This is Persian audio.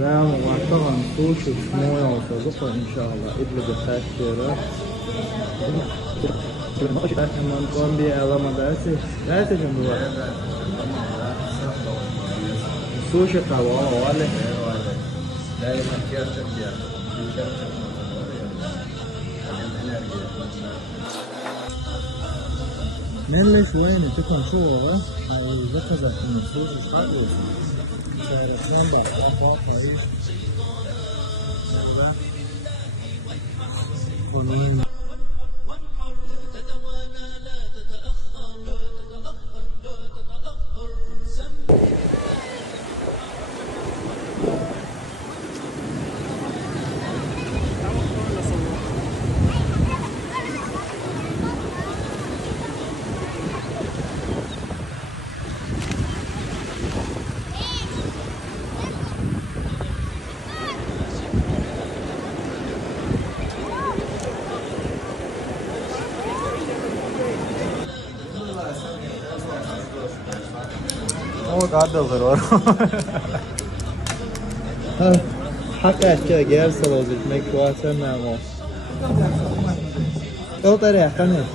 ده موثقا نصوص شموع وصدقة إن شاء الله إبلغ التأثير من قام بأعلام درسه لا تجمع نصوص قواه ولا لا يمكن من شوية تكون صورة هيذكر النصوص الصادقة شاركون بأخطاء طريق ومن هو قاعد الغرار حقا كده جالسة لازم مكواسة نامو او طريقة خمس